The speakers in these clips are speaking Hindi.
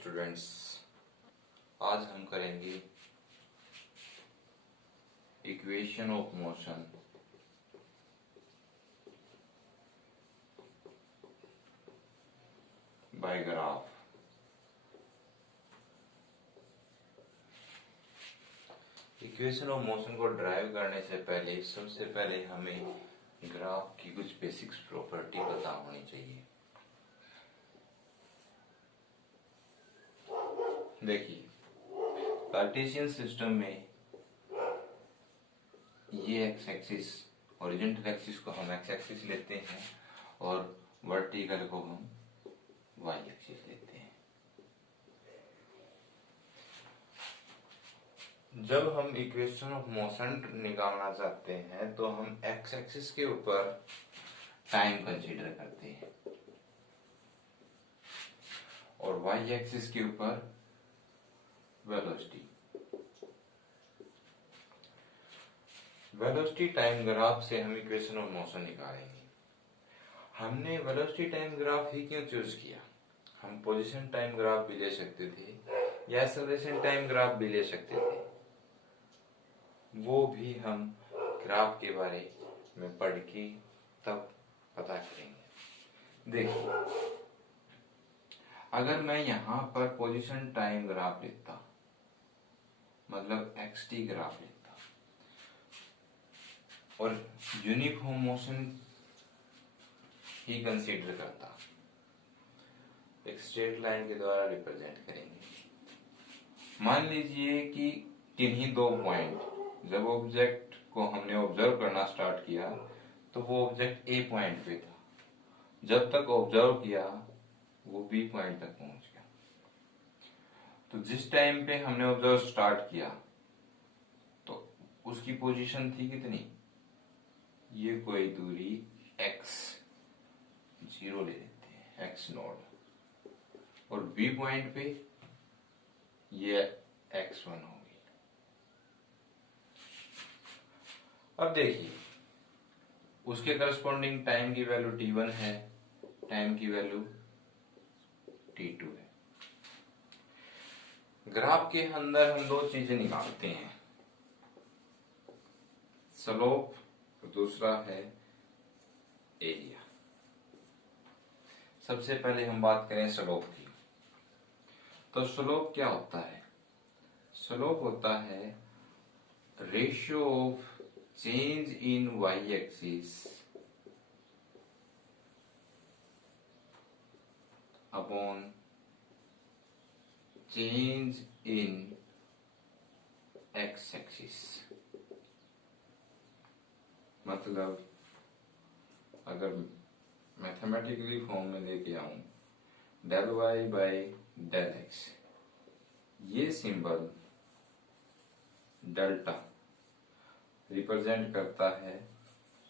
स्टूडेंट्स, आज हम करेंगे equation of motion by graph. Equation of motion को ड्राइव करने से पहले सबसे पहले हमें ग्राफ की कुछ बेसिक्स प्रॉपर्टी पता होनी चाहिए। देखिए, कार्टेशियन सिस्टम में ये एक्स एक्सिस, हॉरिजॉन्टल एक्सिस को हम एक्स एक्सिस लेते हैं और वर्टिकल को हम वाई एक्सिस लेते हैं। जब हम इक्वेशन ऑफ मोशन निकालना चाहते हैं तो हम एक्स एक्सिस के ऊपर टाइम कंसीडर करते हैं और वाई एक्सिस के ऊपर वेलोसिटी। वेलोसिटी टाइम ग्राफ से हम इक्वेशन ऑफ मोशन निकालेंगे। हमने वेलोसिटी टाइम ग्राफ ही क्यों चूज किया? हम पोजीशन टाइम ग्राफ भी ले सकते थे या एक्सेलरेशन टाइम ग्राफ भी ले सकते थे, वो भी हम ग्राफ के बारे में पढ़ के तब पता करेंगे। देखिए, अगर मैं यहां पर पोजीशन टाइम ग्राफ लेता, मतलब एक्सटी ग्राफ लेता और यूनिफॉर्म मोशन ही कंसीडर करता, एक स्ट्रेट लाइन के द्वारा रिप्रेजेंट करेंगे। मान लीजिए कि किन्हीं दो पॉइंट, जब ऑब्जेक्ट को हमने ऑब्जर्व करना स्टार्ट किया तो वो ऑब्जेक्ट ए पॉइंट पे था, जब तक ऑब्जर्व किया वो बी पॉइंट तक पहुंच गया। तो जिस टाइम पे हमने ऑब्जर्व स्टार्ट किया तो उसकी पोजीशन थी कितनी, ये कोई दूरी x 0 ले लेते हैं, x नॉट, और बी पॉइंट पे ये x1 होगी। अब देखिए, उसके करस्पॉन्डिंग टाइम की वैल्यू t1 है, टाइम की वैल्यू t2 है। ग्राफ के अंदर हम दो चीजें निकालते हैं, स्लोप, दूसरा है एरिया। सबसे पहले हम बात करें स्लोप की। तो स्लोप क्या होता है? स्लोप होता है ratio of change in Y axis upon change in X axis. मतलब अगर मैथमेटिकली फॉर्म में लेके आऊं, del Y by del X, ये सिंबल डेल्टा रिप्रेजेंट करता है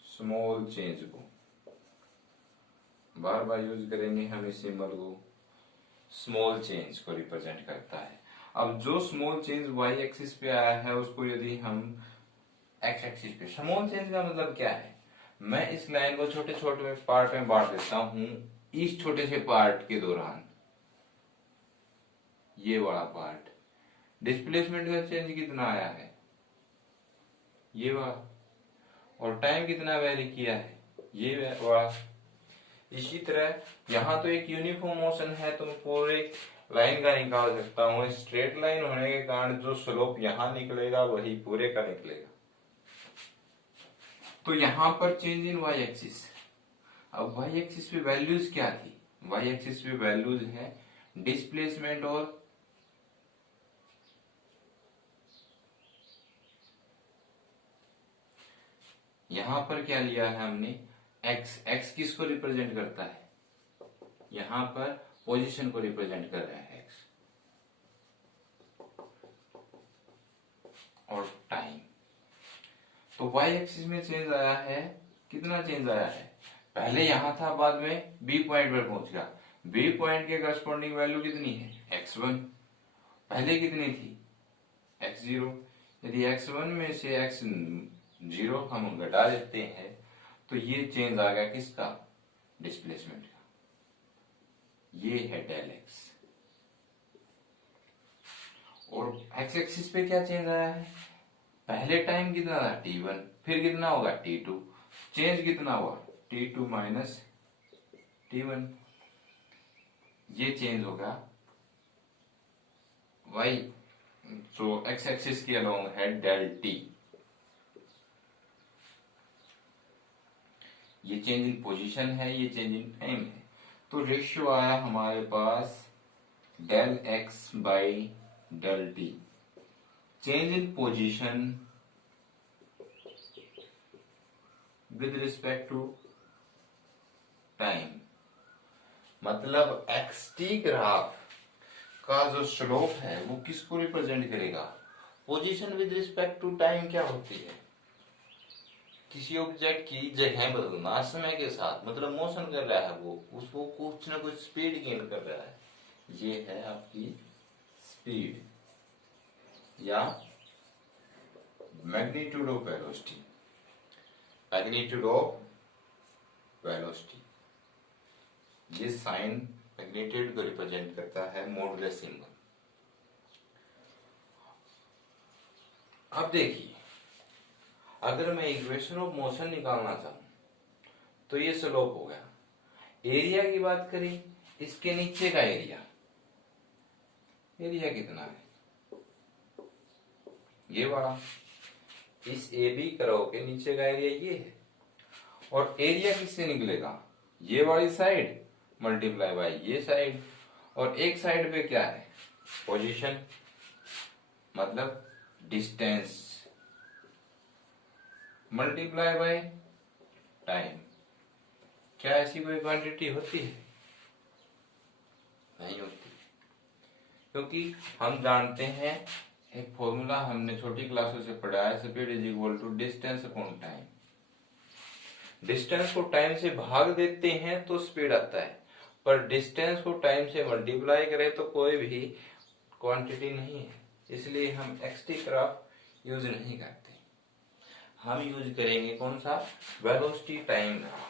स्मॉल चेंज को। बार बार यूज करेंगे हम इस सिंबल को, स्मॉल चेंज को रिप्रेजेंट करता है। अब जो स्मॉल चेंज वाई एक्सिस पे आया है उसको यदि हम एक्स एक्सिस पे, स्मॉल चेंज का मतलब क्या है? मैं इस लाइन को छोटे छोटे पार्ट में बांट देता हूं, इस छोटे से पार्ट के दौरान ये वाला पार्ट डिस्प्लेसमेंट का चेंज कितना आया है, ये वाला, और टाइम कितना वेरी किया है, ये वाला। इसी तरह यहां तो एक यूनिफॉर्म मोशन है तो मैं पूरे लाइन का निकाल सकता हूं। स्ट्रेट लाइन होने के कारण जो स्लोप यहां निकलेगा वही पूरे का निकलेगा। तो यहां पर चेंज इन वाई एक्सिस। अब वाई एक्सिस पे वैल्यूज क्या थी? वाई एक्सिस पे वैल्यूज है डिस्प्लेसमेंट और यहां पर क्या लिया है हमने, एक्स। एक्स किसको रिप्रेजेंट करता है? यहां पर पोजीशन को रिप्रेजेंट कर रहा है एक्स, और टाइम। तो वाई एक्सिस में चेंज आया है, कितना चेंज आया है? पहले यहां था, बाद में बी पॉइंट पर पहुंच गया। बी पॉइंट के करस्पॉन्डिंग वैल्यू कितनी है? x1। पहले कितनी थी? x0। यदि x1 में से x0 हम घटा देते हैं तो ये चेंज आ गया किसका? डिस्प्लेसमेंट का। ये है डेल एक्स। और एक्स एक्सिस पे क्या चेंज आया है, पहले टाइम कितना था t1, फिर कितना होगा t2, चेंज कितना हुआ t2 माइनस t1, ये चेंज होगा y, सो एक्स एक्सिस के अलोंग है डेल t, ये चेंज इन पोजीशन है, ये चेंज इन टाइम है, तो रेशियो आया हमारे पास del x by del t, change in position with respect to time, मतलब एक्स टी ग्राफ का जो स्लोप है वो किसको रिप्रेजेंट करेगा, position with respect to time क्या होती है, किसी ऑब्जेक्ट की जगह बदलना समय के साथ, मतलब मोशन कर रहा है वो, उसको कुछ ना कुछ स्पीड गेन कर रहा है, ये है आपकी स्पीड या magnitude of velocity, magnitude of velocity, ये साइन मैग्नीट्यूड को रिप्रेजेंट करता है मॉडुलस सिंबल। अब देखिए, अगर मैं इक्वेशन ऑफ मोशन निकालना चाहूं तो ये स्लोप हो गया, एरिया की बात करें, इसके नीचे का एरिया, एरिया कितना है ये वाला, इस ए बी कर्व के नीचे का एरिया ये है, और एरिया किससे निकलेगा, ये वाली साइड मल्टीप्लाई बाय ये साइड, और एक साइड पे क्या है पोजीशन, मतलब डिस्टेंस मल्टीप्लाई बाय टाइम। क्या ऐसी कोई क्वांटिटी होती है, नहीं होती, क्योंकि हम जानते हैं एक फॉर्मूला हमने छोटी क्लासों से पढ़ा है, speed is equal to distance upon time, distance को टाइम से भाग देते हैं तो स्पीड आता है, पर डिस्टेंस को टाइम से मल्टीप्लाई करें तो कोई भी क्वांटिटी नहीं है, इसलिए हम एक्सटी ग्राफ यूज नहीं करते, हम यूज करेंगे कौन सा, velocity time graph.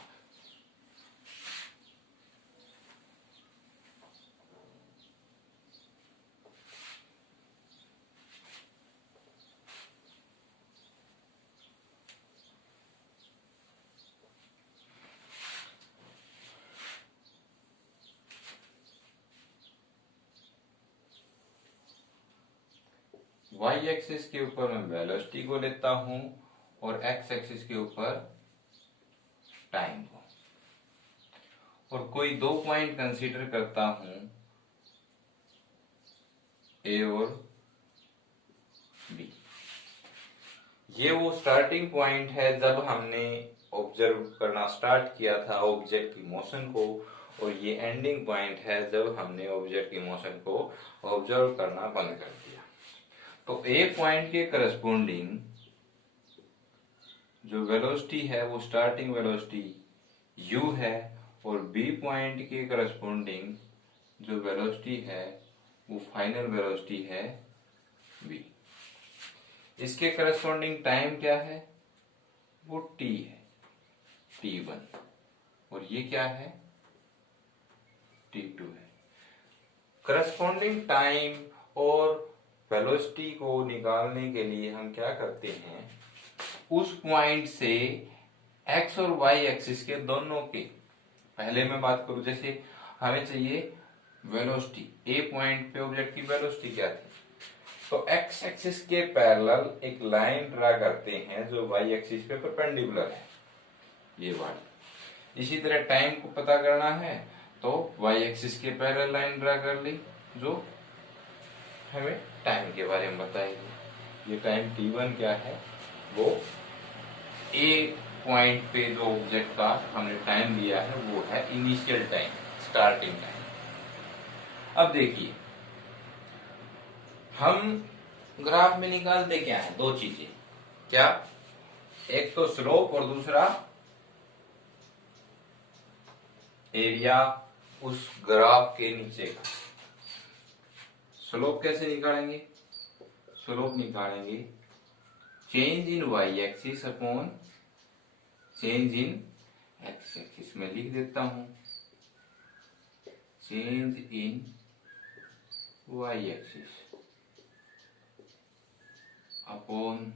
Y axis के ऊपर मैं वेलोसिटी को लेता हूं और एक्स एक्सिस के ऊपर टाइम को, और कोई दो पॉइंट कंसीडर करता हूं ए और बी, ये वो स्टार्टिंग पॉइंट है जब हमने ऑब्जर्व करना स्टार्ट किया था ऑब्जेक्ट की मोशन को, और ये एंडिंग पॉइंट है जब हमने ऑब्जेक्ट की मोशन को ऑब्जर्व करना बंद कर दिया। तो ए पॉइंट के करस्पॉन्डिंग जो वेलोसिटी है वो स्टार्टिंग वेलोसिटी u है, और बी पॉइंट के करस्पॉन्डिंग जो वेलोसिटी है वो फाइनल वेलोसिटी है v। इसके करस्पॉन्डिंग टाइम क्या है, वो t है, t1, और ये क्या है t2 है। करस्पॉन्डिंग टाइम और वेलोसिटी को निकालने के लिए हम क्या करते हैं, उस पॉइंट से x और y एक्सिस के दोनों के, पहले मैं बात करूं, जैसे हमें चाहिए वेलोसिटी, ए पॉइंट पे ऑब्जेक्ट की वेलोसिटी क्या थी, तो x एक्सिस के पैरेलल एक लाइन ड्रा करते हैं जो y एक्सिस पे परपेंडिकुलर है, ये वाली। इसी तरह टाइम को पता करना है तो y एक्सिस के पैरेलल लाइन ड्रा कर ली जो हमें टाइम के बारे में बताएगी। ये टाइम t1 क्या है, वो ए पॉइंट पे जो ऑब्जेक्ट का हमने टाइम लिया है वो है इनिशियल टाइम, स्टार्टिंग टाइम। अब देखिए, हम ग्राफ में निकालते क्या है, दो चीजें, क्या, एक तो स्लोप और दूसरा एरिया उस ग्राफ के नीचे का। स्लोप कैसे निकालेंगे, स्लोप निकालेंगे change in Y axis upon change in X axis, में लिख देता हूं change in Y axis upon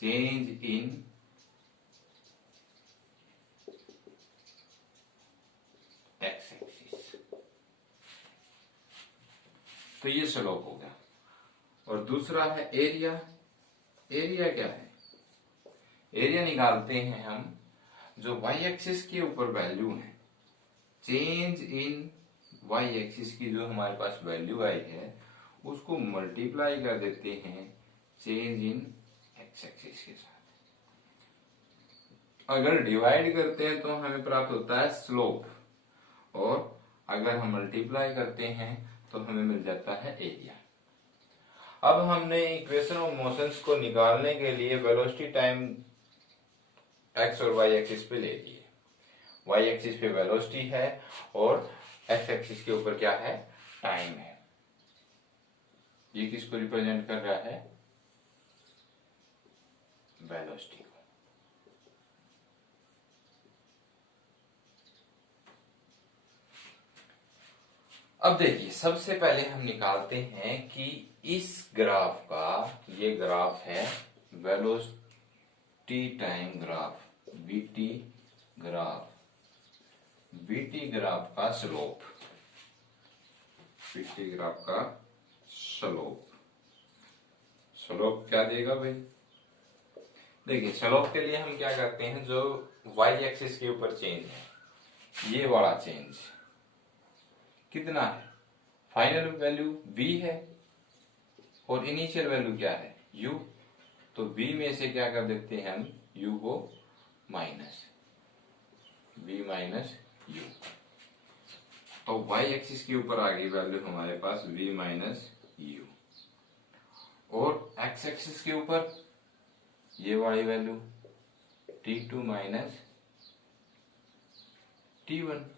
change in X axis. तो ये स्लोप हो गया। और दूसरा है एरिया। एरिया क्या है? एरिया निकालते हैं हम जो वाई एक्सिस के ऊपर वैल्यू है, चेंज इन वाई एक्सिस की जो हमारे पास वैल्यू आई है उसको मल्टीप्लाई कर देते हैं चेंज इन एक्स एक्सिस के साथ। अगर डिवाइड करते हैं तो हमें प्राप्त होता है स्लोप, और अगर हम मल्टीप्लाई करते हैं तो हमें मिल जाता है एरिया। अब हमने इक्वेशन ऑफ मोशंस को निकालने के लिए वेलोसिटी टाइम एक्स और वाई एक्सिस पे ले लिए। वाई एक्सिस पे वेलोसिटी है और एक्स एक्सिस के ऊपर क्या है? टाइम है। ये किसको रिप्रेजेंट कर रहा है? वेलोसिटी को। अब देखिए, सबसे पहले हम निकालते हैं कि इस ग्राफ का, ये ग्राफ है velocity time graph, VT graph, VT graph का स्लोप, वीटी ग्राफ का स्लोप। स्लोप क्या देगा भाई? देखिए, स्लोप के लिए हम क्या करते हैं, जो वाई एक्सिस के ऊपर चेंज है, ये वाला चेंज कितना है? फाइनल वैल्यू v है और इनिशियल वैल्यू क्या है? u। तो v में से क्या कर देते हैं हम? u को माइनस, v माइनस u। तो y एक्सिस के ऊपर आ गई वैल्यू हमारे पास v माइनस u, और x एक्सिस के ऊपर ये वाली वैल्यू t2 माइनस t1।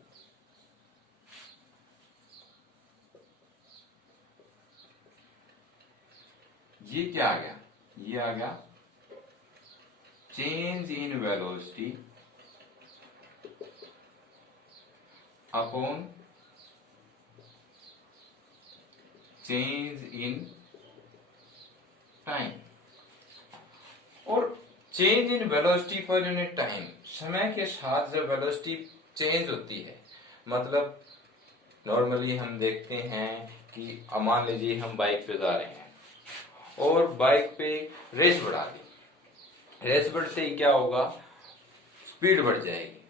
ये क्या आ गया? ये आ गया change in velocity upon change in time. और change in velocity per unit time, समय के साथ जब वेलोसिटी चेंज होती है, मतलब नॉर्मली हम देखते हैं कि मान लीजिए हम बाइक पे जा रहे हैं और बाइक पे रेस बढ़ा दी। रेस बढ़ते ही क्या होगा? स्पीड बढ़ जाएगी,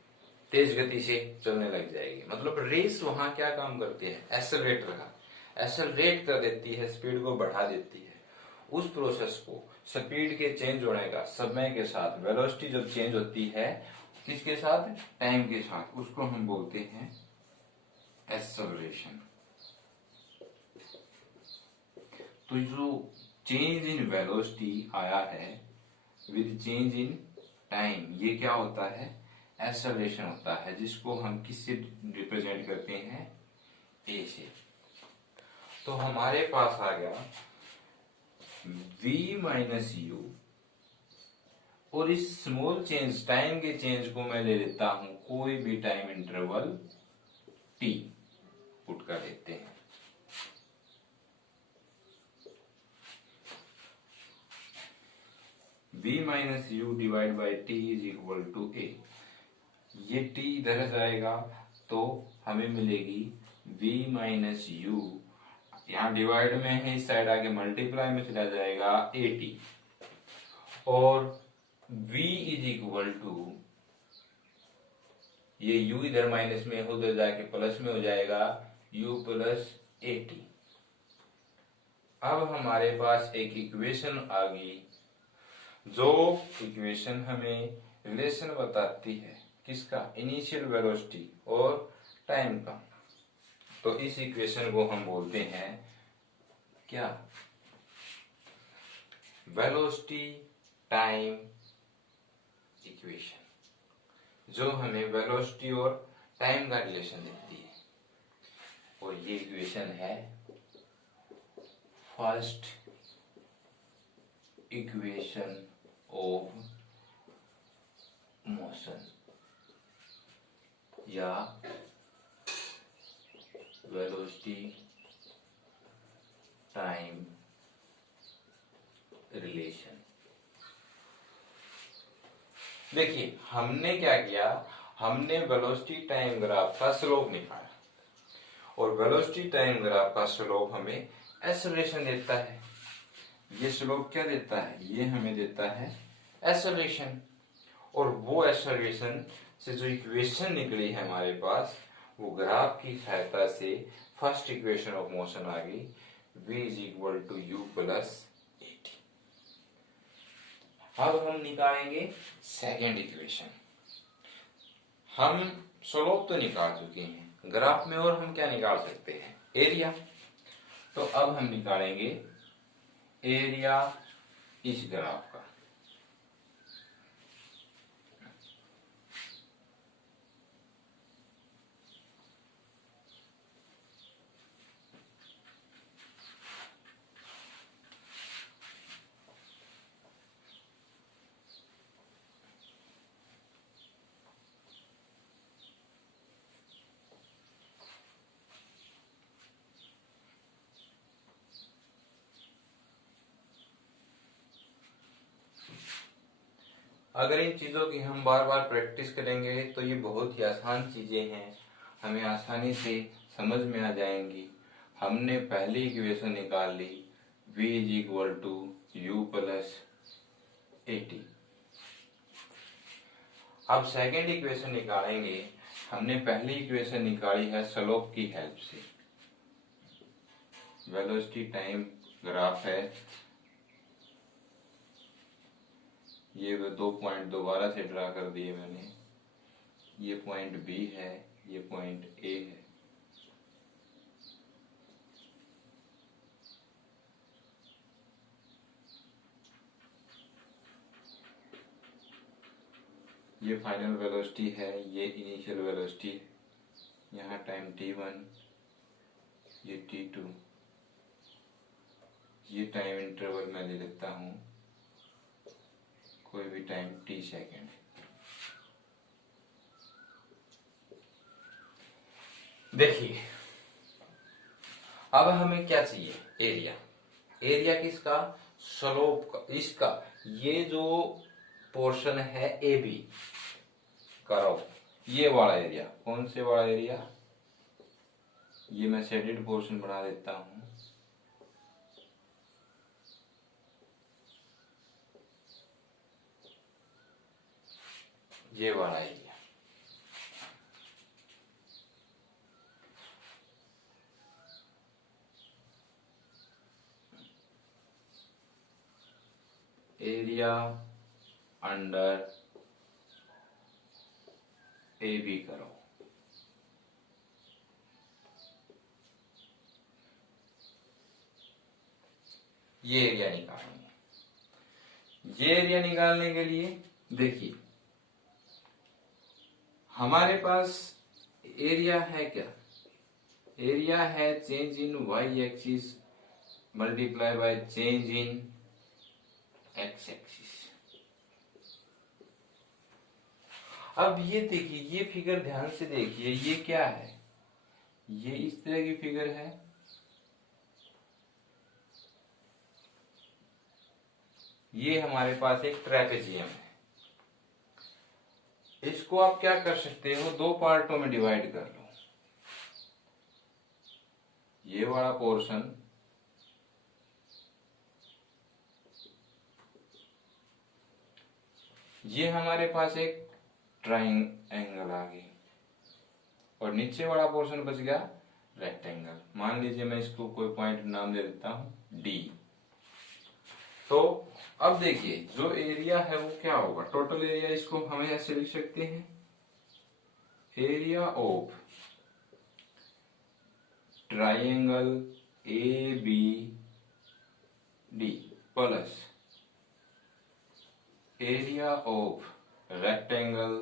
तेज गति से चलने लग जाएगी। मतलब रेस वहां क्या काम करती है? एक्सेलरेटर का एक्सेलरेट कर देती है, स्पीड को बढ़ा देती है। उस प्रोसेस को, स्पीड के चेंज होने का समय के साथ, वेलोसिटी जब चेंज होती है किसके साथ? टाइम के साथ, उसको हम बोलते हैं एक्सेलरेशन। तो जो चेंज इन वेलोसिटी आया है विद चेंज इन टाइम, ये क्या होता है? एक्सेलरेशन होता है, जिसको हम किससे रिप्रेजेंट करते हैं? ए से। तो हमारे पास आ गया v माइनस यू, और इस स्मॉल चेंज, टाइम के चेंज को मैं ले लेता हूं कोई भी टाइम इंटरवल t पुट कर देते हैं। v minus u divide by t is equal to a. ये t इधर जाएगा तो हमें मिलेगी v माइनस यू, यहाँ डिवाइड में है, इस साइड आके मल्टीप्लाई में चला जाएगा at, और v इज इक्वल टू, ये u इधर माइनस में उधर जाके प्लस में हो जाएगा u प्लस at। अब हमारे पास एक इक्वेशन आ गई, जो इक्वेशन हमें रिलेशन बताती है किसका? इनिशियल वेलोसिटी और टाइम का। तो इस इक्वेशन को हम बोलते हैं क्या? वेलोसिटी टाइम इक्वेशन, जो हमें वेलोसिटी और टाइम का रिलेशन देती है। और ये इक्वेशन है फर्स्ट इक्वेशन ऑफ मोशन, या वेलोसिटी टाइम रिलेशन। देखिए हमने क्या किया, हमने वेलोसिटी टाइम ग्राफ का स्लोप निकाला और वेलोसिटी टाइम ग्राफ का स्लोप हमें एक्सेलरेशन देता है। ये स्लोप क्या देता है, ये हमें देता है एक्सेलरेशन। और वो एक्सेलरेशन से जो इक्वेशन निकली है हमारे पास, वो ग्राफ की सहायता से फर्स्ट इक्वेशन ऑफ मोशन आ गई, v is equal to U plus at। अब हम निकालेंगे सेकेंड इक्वेशन। हम स्लोप तो निकाल चुके हैं, ग्राफ में और हम क्या निकाल सकते हैं, एरिया। तो अब हम निकालेंगे एरिया इस ग्राफ का। अगर इन चीजों की हम बार बार प्रैक्टिस करेंगे तो ये बहुत ही आसान चीजें हैं, हमें आसानी से समझ में आ जाएंगी। हमने पहली इक्वेशन निकाल ली, v is equal to U plus at। अब सेकेंड इक्वेशन निकालेंगे। हमने पहली इक्वेशन निकाली है स्लोप की हेल्प से। वेलोसिटी टाइम ग्राफ है, ये 2 पॉइंट दोबारा से ड्रा कर दिए मैंने। ये पॉइंट B है, ये पॉइंट A है। ये फाइनल वेलोसिटी है, ये इनिशियल वेलोसिटी है। यहाँ टाइम t1, ये t2, ये टाइम इंटरवल मैं ले लेता हूँ कोई भी टाइम t सेकेंड। देखिए अब हमें क्या चाहिए, एरिया। एरिया किसका, स्लोप का, इसका। ये जो पोर्शन है ए बी करो, ये वाला एरिया, कौन से वाला एरिया, ये मैं शेडेड पोर्शन बना देता हूं। ये वाला area, area under A B करो। ये एरिया निकालेंगे। ये एरिया निकालने के लिए देखिए हमारे पास एरिया है क्या, एरिया है change in Y axis multiply by change in X axis. अब ये देखिए, ये फिगर ध्यान से देखिए, ये क्या है, ये इस तरह की फिगर है। ये हमारे पास एक ट्रेपेजियम है। इसको आप क्या कर सकते हो, दो पार्टों में डिवाइड कर लो। ये वाला पोर्शन ये हमारे पास एक ट्राइंगल आ गई और नीचे वाला पोर्शन बच गया रेक्टेंगल। मान लीजिए मैं इसको कोई पॉइंट नाम दे देता हूं डी। तो अब देखिए जो एरिया है वो क्या होगा, टोटल एरिया, इसको हम ऐसे लिख सकते हैं, area of triangle A B D plus area of rectangle,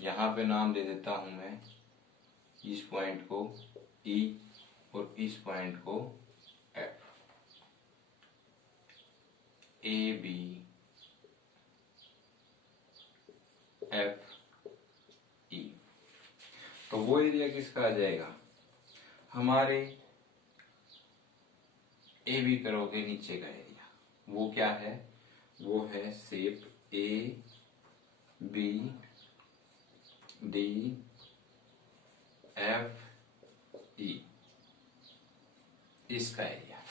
यहां पे नाम दे देता हूं मैं इस पॉइंट को E और इस पॉइंट को F, A B F E। तो वो एरिया किसका आ जाएगा, हमारे ए बी करोगे नीचे का एरिया। वो क्या है, वो है shape A B D F E, इसका एरिया।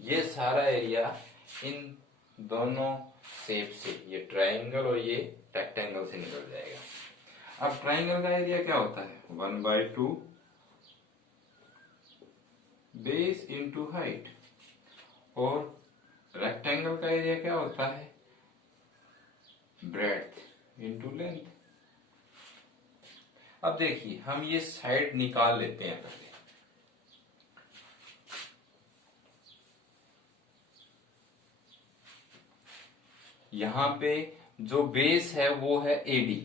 ये सारा एरिया इन दोनों शेप से, ये ट्रायंगल और ये रेक्टेंगल से निकल जाएगा। अब ट्रायंगल का एरिया क्या होता है, 1/2 बेस इंटू हाइट, और रेक्टेंगल का एरिया क्या होता है, ब्रेड्थ इंटू लेंथ। अब देखिए हम ये साइड निकाल लेते हैं पहले। यहां पे जो बेस है वो है एडी।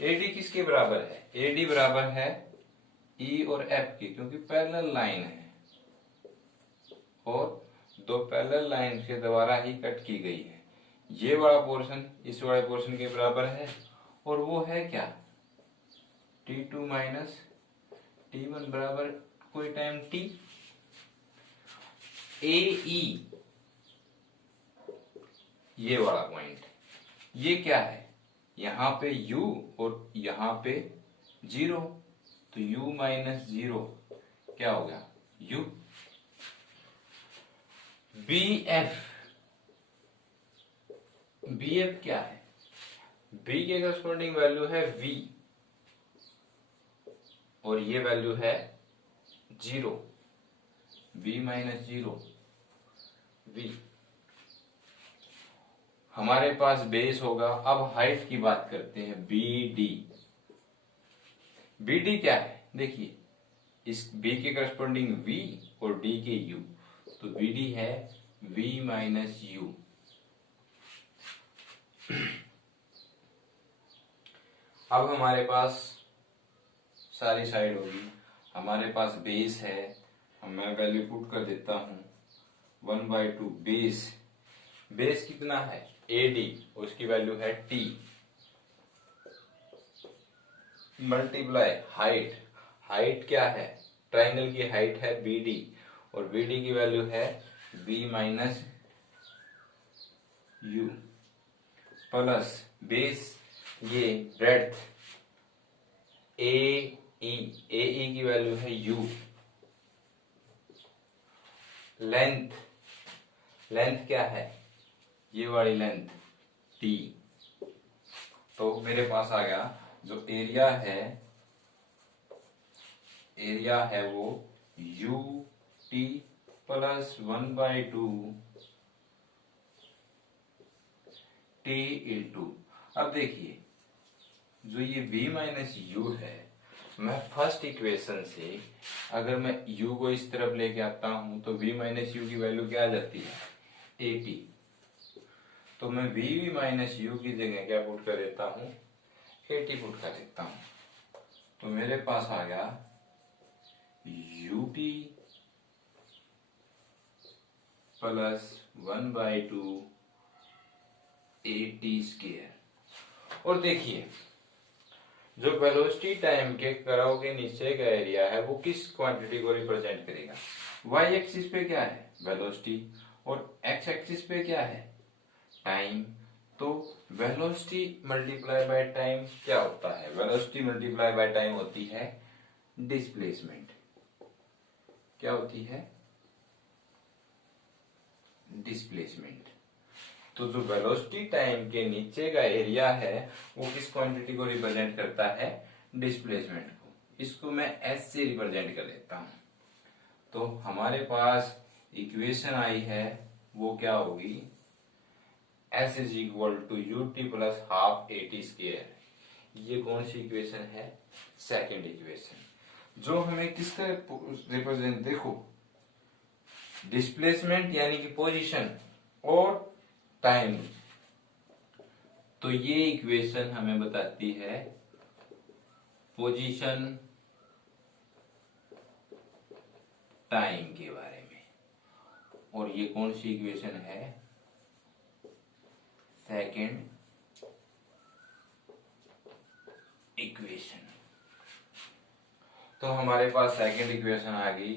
एडी किसके बराबर है, एडी बराबर है ई और एफ की, क्योंकि पैरेलल लाइन है और दो पैरेलल लाइन के द्वारा ही कट की गई है। ये वाला पोर्शन इस वाले पोर्शन के बराबर है, और वो है क्या, T2 माइनस T1 बराबर कोई टाइम T। ए ई ये वाला पॉइंट, ये क्या है, यहां पे U और यहां पे 0, तो U माइनस 0 क्या हो गया, U। बी एफ क्या है, बी के करस्पॉन्डिंग वैल्यू है V, और ये वैल्यू है 0, V माइनस 0 V। हमारे पास बेस होगा। अब हाइट की बात करते हैं, BD। BD क्या है, देखिए इस B के करस्पॉन्डिंग V और D के U, तो BD है V माइनस U। अब हमारे पास सारी साइड होगी, हमारे पास बेस है, मैं वैल्यू पुट कर देता हूं 1/2 बेस। बेस कितना है, AD, उसकी वैल्यू है T, मल्टीप्लाई हाइट। हाइट क्या है, ट्राइंगल की हाइट है BD, और BD की वैल्यू है V minus U, plus base ये ब्रेड्थ AE की वैल्यू है U। लेंथ क्या है, ये वाली लेंथ T। तो मेरे पास आ गया जो एरिया है वो UT प्लस 1/2 T इंटू। अब देखिए जो ये V माइनस U है, मैं फर्स्ट इक्वेशन से अगर मैं U को इस तरफ लेके आता हूं तो V माइनस U की वैल्यू क्या आ जाती है, 80। तो मैं V माइनस U की जगह क्या पुट कर देता हूं, 80 पुट कर देता हूं। तो मेरे पास आ गया UT प्लस 1/2 AT स्क्वायर। और देखिए जो वेलोसिटी टाइम के कर्व के नीचे का एरिया है वो किस क्वांटिटी को रिप्रेजेंट करेगा, y एक्सिस पे क्या है, वेलोसिटी, और x एक्सिस पे क्या है, टाइम। तो वेलोसिटी मल्टीप्लाई बाय टाइम क्या होता है, वेलोसिटी मल्टीप्लाई बाय टाइम होती है डिस्प्लेसमेंट। क्या होती है, डिस्प्लेसमेंट। तो जो वेलोसिटी टाइम के नीचे का एरिया है वो किस क्वांटिटी को रिप्रेजेंट करता है, डिस्प्लेसमेंट को। इसको मैं S से रिप्रेजेंट कर देता हूं। तो हमारे पास इक्वेशन आई है वो क्या होगी, S is equal to UT plus half AT square. ये कौन सी इक्वेशन है, सेकेंड इक्वेशन। जो हमें किसका रिप्रेजेंट, देखो डिस्प्लेसमेंट यानी कि पोजीशन और टाइम। तो ये इक्वेशन हमें बताती है पोजीशन टाइम के बारे में, और ये कौन सी इक्वेशन है, सेकेंड इक्वेशन। तो हमारे पास सेकेंड इक्वेशन आ गई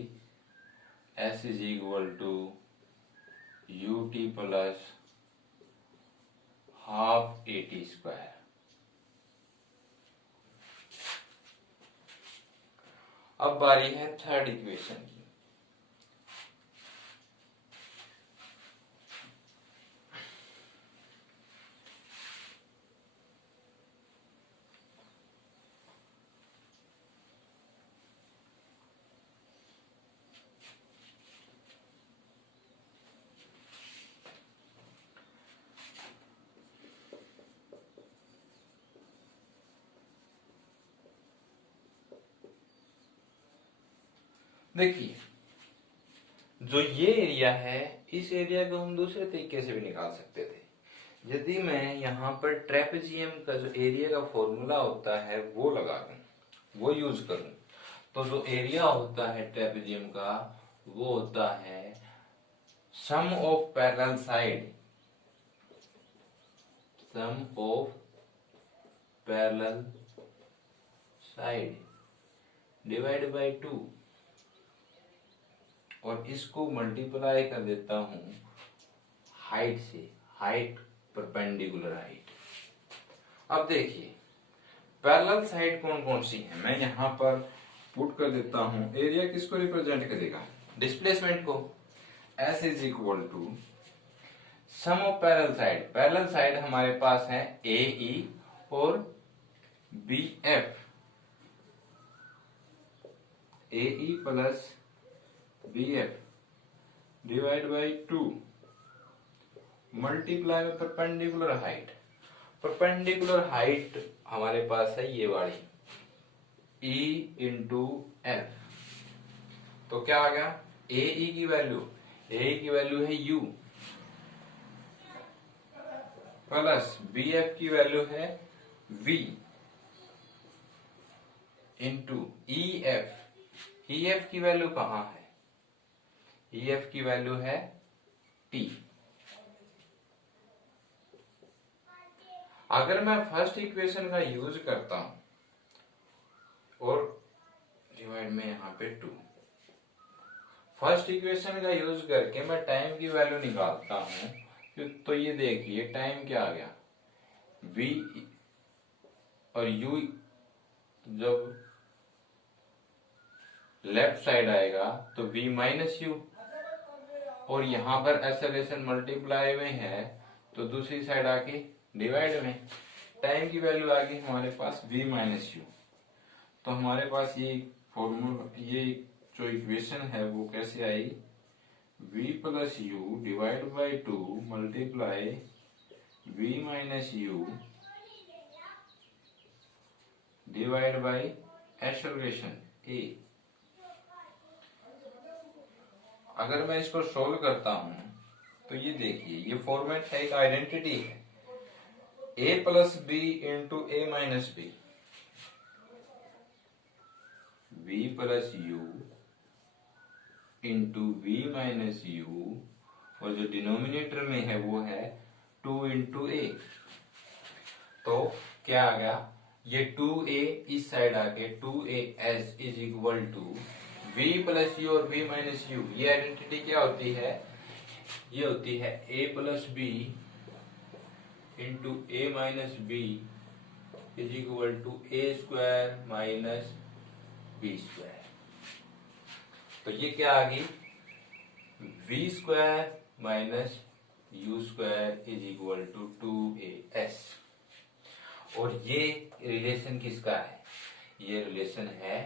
S is equal to ut plus half AT square. अब बारी है थर्ड इक्वेशन की। देखिए, जो ये एरिया है, इस एरिया को हम दूसरे तरीके से भी निकाल सकते थे। यदि मैं यहाँ पर ट्रेपेजियम का जो एरिया का फॉर्मूला होता है वो लगा दूं, वो यूज करूं, तो जो एरिया होता है ट्रेपेजियम का वो होता है sum of parallel side, sum of parallel side divide by 2, और इसको मल्टीप्लाई कर देता हूं हाइट से, हाइट परपेंडिकुलर हाइट। अब देखिए पैरेलल साइड कौन कौन सी है, मैं यहां पर पुट कर देता हूं। एरिया किसको रिप्रेजेंट करेगा, डिस्प्लेसमेंट को। S is equal to sum of parallel side, parallel side हमारे पास है AE और BF, AE plus BF divide by 2 multiply में परपेंडिकुलर हाइट। परपेंडिकुलर हाइट हमारे पास है ये वाली E इंटू F, तो क्या आ गया AE की वैल्यू, AE की वैल्यू है U प्लस BF की वैल्यू है V इंटू EF, EF की वैल्यू कहां है, EF की वैल्यू है T। अगर मैं फर्स्ट इक्वेशन का यूज करता हूं और डिवाइड में यहां पे 2, फर्स्ट इक्वेशन का यूज करके मैं टाइम की वैल्यू निकालता हूं, तो ये देखिए टाइम क्या आ गया V और U, जब लेफ्ट साइड आएगा तो V माइनस U, और यहां पर एक्सेलरेशन मल्टीप्लाई में है तो दूसरी साइड आके डिवाइड में, टाइम की वैल्यू आ गई हमारे पास V माइनस यू। तो हमारे पास ये फॉर्मूला, ये जो इक्वेशन है वो कैसे आई, V plus you divide by 2 multiply V minus u divide by acceleration A। अगर मैं इसको सोल्व करता हूं तो ये देखिए, ये फॉर्मेट है, एक आइडेंटिटी है, A plus B into A minus B, V plus U into V minus U, और जो डिनोमिनेटर में है वो है 2 इंटू A। तो क्या आ गया, ये 2A इस साइड आके 2AS is equal to V plus U और V माइनस यू। ये आइडेंटिटी क्या होती है, ये होती है A plus B into A minus B is equal to A square minus B square. तो ये क्या आ गई, V square minus U square is equal to 2AS। और ये रिलेशन किसका है, ये रिलेशन है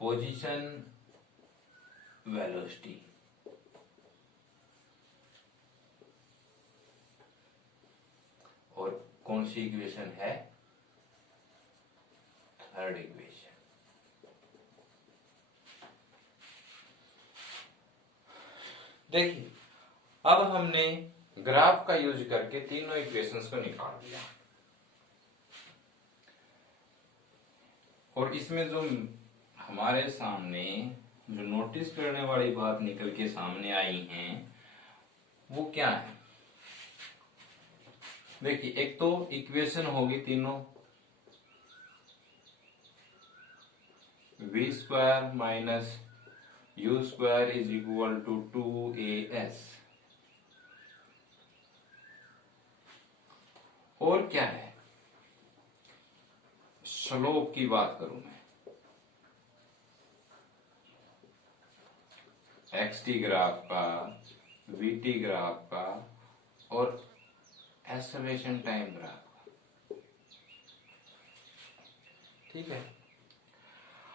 पोजीशन वेलोसिटी। और कौन सी इक्वेशन है, थर्ड इक्वेशन। देखिए अब हमने ग्राफ का यूज करके तीनों इक्वेशंस को निकाल दिया, और इसमें जो हमारे सामने जो नोटिस करने वाली बात निकल के सामने आई है वो क्या है, देखिए एक तो इक्वेशन होगी तीनों V square minus U square is equal to 2as। और क्या है, स्लोप की बात करूं मैं, xt ग्राफ का, vt ग्राफ का और एक्सेलरेशन टाइम ग्राफ का। ठीक है,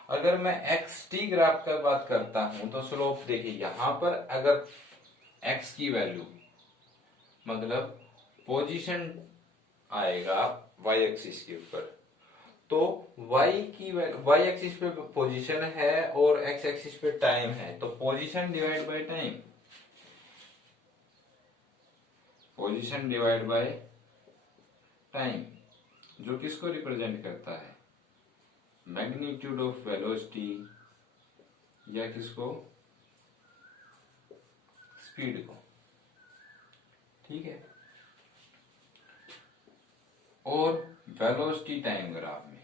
अगर मैं xt ग्राफ का बात करता हूं तो स्लोप देखिए, यहां पर अगर x की वैल्यू मतलब पोजीशन आएगा y एक्सिस के ऊपर, तो y की y एक्सिस पे पोजीशन है और x एक्सिस पे टाइम है, तो position divide by time, position divide by time, जो किसको रिप्रेजेंट करता है, मैग्नीट्यूड ऑफ वेलोसिटी या किसको, स्पीड को। ठीक है, और वेलोसिटी टाइम ग्राफ में,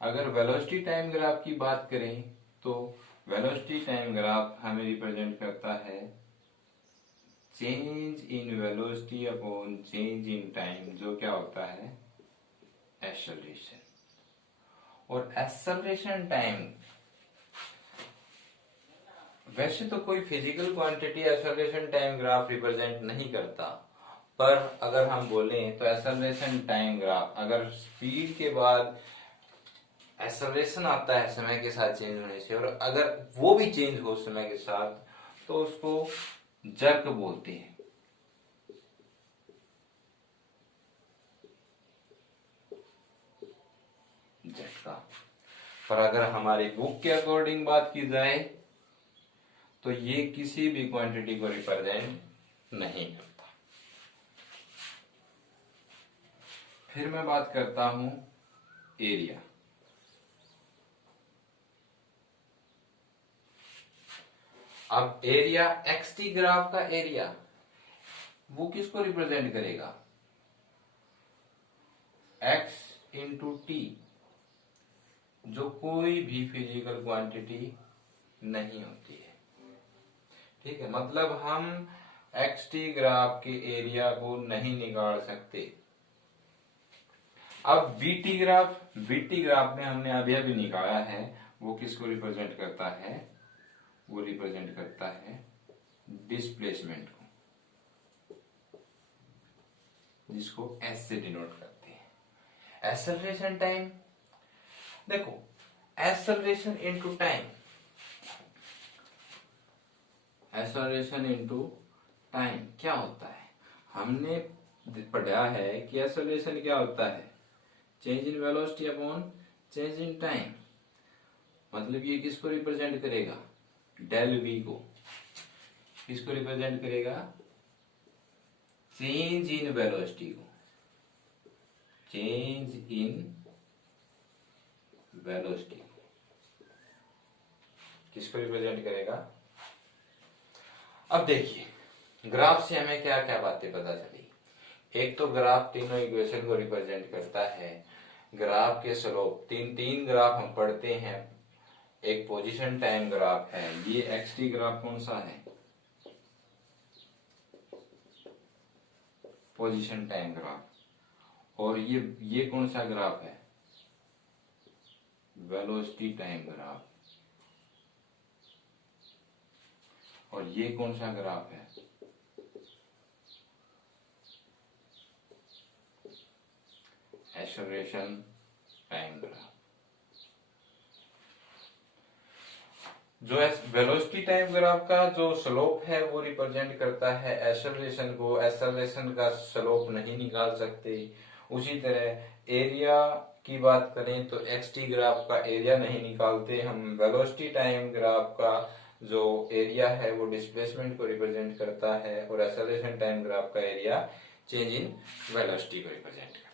अगर वेलोसिटी टाइम ग्राफ की बात करें तो वेलोसिटी टाइम ग्राफ हमें रिप्रेजेंट करता है change in velocity upon change in time, जो क्या होता है, एक्सेलरेशन। और एक्सेलरेशन टाइम, वैसे तो कोई physical quantity acceleration time graph represent नहीं करता, पर अगर हम बोलें तो एक्सेलरेशन टाइम ग्राफ, अगर स्पीड के बाद एक्सेलरेशन आता है समय के साथ चेंज होने से, और अगर वो भी चेंज हो समय के साथ, तो उसको जर्क बोलते हैं। झटका। पर अगर हमारी बुक के अकॉर्डिंग बात की जाए तो ये किसी भी क्वांटिटी को रिप्रेजेंट नहीं करता। फिर मैं बात करता हूं एरिया। अब एरिया, एक्सटी ग्राफ का एरिया वो किसको रिप्रेजेंट करेगा, x इंटू टी, जो कोई भी फिजिकल क्वांटिटी नहीं होती है। ठीक है, मतलब हम एक्सटी ग्राफ के एरिया को नहीं निकाल सकते। अब बीटी ग्राफ में हमने अभी अभी निकाला है, वो किसको रिप्रेजेंट करता है, वो रिप्रेजेंट करता है डिस्प्लेसमेंट को, जिसको एस से डिनोट करते हैं। एक्सेलरेशन टाइम, देखो acceleration into time, acceleration into time क्या होता है, हमने पढ़ा है कि एक्सेलरेशन क्या होता है, change in velocity upon change in time. मतलब ये किसको रिप्रेजेंट करेगा, डेल वी को। किसको रिप्रेजेंट करेगा, चेंज इन वेलोसिटी को, चेंज इन वेलोसिटी किसको रिप्रेजेंट करेगा। अब देखिए ग्राफ से हमें क्या क्या बातें पता चली। एक तो ग्राफ तीनों इक्वेशन को रिप्रेजेंट करता है, ग्राफ के स्लोप, तीन ग्राफ हम पढ़ते हैं। एक पोजीशन टाइम ग्राफ है, ये एक्सटी ग्राफ कौन सा है, पोजीशन टाइम ग्राफ। और ये कौन सा ग्राफ है, वेलोसिटी टाइम ग्राफ। और ये कौन सा ग्राफ है, एक्सेलरेशन टाइम ग्राफ। जो वेलोसिटी टाइम ग्राफ का जो स्लोप है वो रिप्रेजेंट करता है एक्सेलरेशन को, एक्सेलरेशन का स्लोप नहीं निकाल सकते। उसी तरह एरिया की बात करें तो एक्सटी ग्राफ का एरिया नहीं निकालते हम, वेलोसिटी टाइम ग्राफ का जो एरिया है वो डिस्प्लेसमेंट को रिप्रेजेंट करता है, और एक्सेलरेशन टाइम ग्राफ का एरिया चेंज इन वेलोसिटी को रिप्रेजेंट करता है।